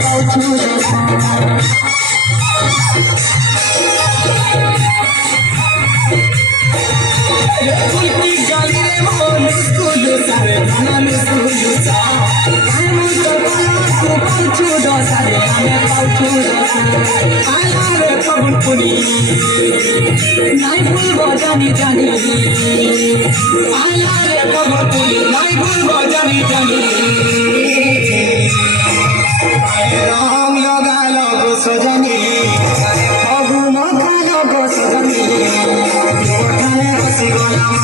পাউছু ফুলটি গালি রে মন স্কুল সারে নানু স্কুল সা আমি তো পাউছু দসারে আমি পাউছু দসা আলারে পবন পুনি নাই ভুলবো জানি জানি আলারে পবন পুনি নাই ভুলবো জানি জানি রং লগালো গো সজনী অগু মাখালো গো সজনী ওঠানে বসি গলাম